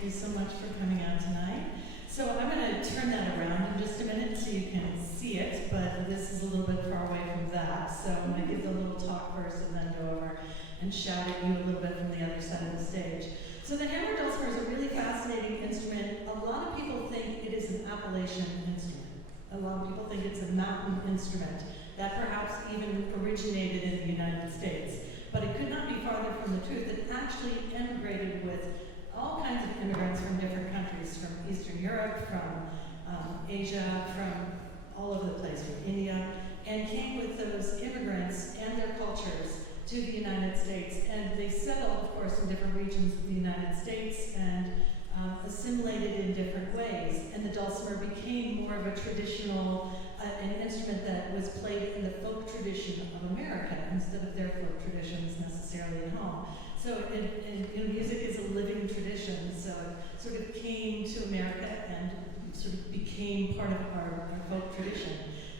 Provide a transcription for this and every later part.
thank you so much for coming out tonight. So I'm going to turn that around in just a minute so you can see it, but this is a little bit far away from that. So I'm going to give the little talk first and then go over and shout at you a little bit from the other side of the stage. So the hammer dulcimer is a really fascinating instrument. A lot of people think it is an Appalachian instrument. A lot of people think it's a mountain instrument that perhaps even originated in the United States. But it could not be farther from the truth. It actually immigrated with all kinds of immigrants from different countries, from Eastern Europe, from Asia, from all over the place, from India, and came with those immigrants and their cultures to the United States. And they settled, of course, in different regions of the United States and assimilated in different ways. And the dulcimer became more of a traditional, an instrument that was played in the folk tradition of America instead of their folk traditions necessarily at home. So music is a living tradition, so it sort of came to America and sort of became part of our folk tradition.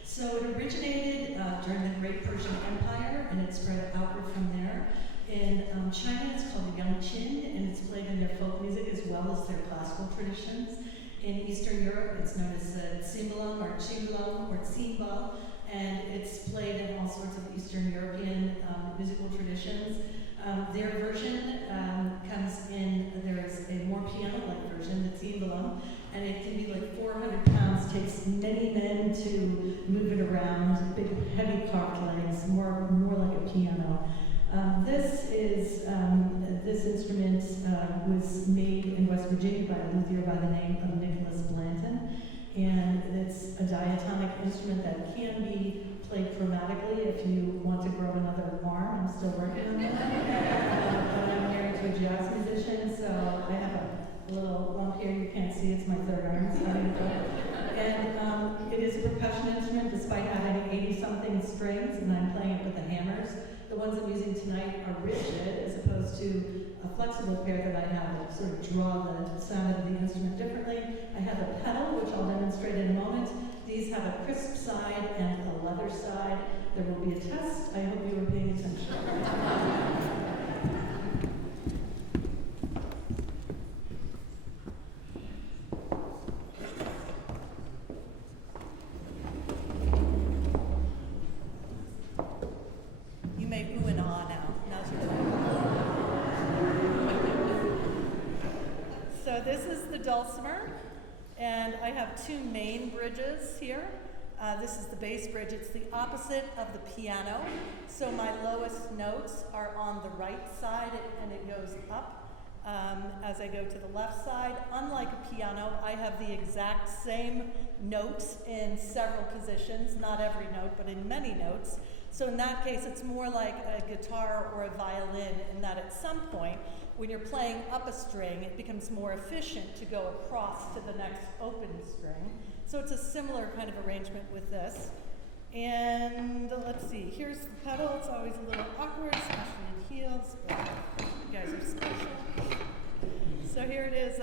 So it originated during the Great Persian Empire, and it spread outward from there. In China, it's called the Yangqin, and it's played in their folk music as well as their classical traditions. In Eastern Europe, it's known as cimbalom or cimbalom or cimba, and it's played in all sorts of Eastern European musical traditions. Their version comes in, there's a more piano-like version, the cimbalom, and it can be like 400 pounds, takes many men to move it around, big heavy carved legs, more like a piano. This instrument was made in West Virginia by a luthier by the name of Nicholas Blanton, and it's a diatonic instrument that can be played chromatically if you want to grow another arm. I'm still working on that. But I'm married to a jazz musician, so I have a little lump here. You can't see, it's my third arm. And it is a percussion instrument despite having 80-something strings, and I'm playing it with the hammers. The ones I'm using tonight are rigid as opposed to a flexible pair that I have that sort of draw the sound of the instrument differently. I have a pedal, which I'll demonstrate in a moment. These have a crisp side and a leather side. There will be a test. I hope you were paying attention. Dulcimer, and I have two main bridges here. This is the bass bridge. It's the opposite of the piano, so my lowest notes are on the right side, and it goes up as I go to the left side. Unlike a piano, I have the exact same notes in several positions, not every note, but in many notes. So in that case, it's more like a guitar or a violin in that at some point, when you're playing up a string, it becomes more efficient to go across to the next open string. So it's a similar kind of arrangement with this. And let's see, here's the pedal. It's always a little awkward, especially in heels, but you guys are special. So here it is.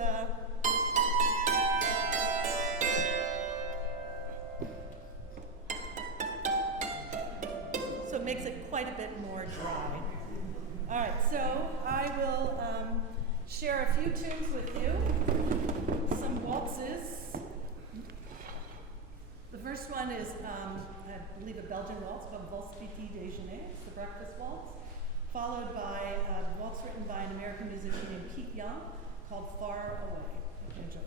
So it makes it quite a bit more dry. All right, so I will share a few tunes with you, some waltzes. The first one is, I believe, a Belgian waltz called Valse Petit Déjeuner. It's the breakfast waltz, followed by a waltz written by an American musician named Pete Young called Far Away. Enjoy.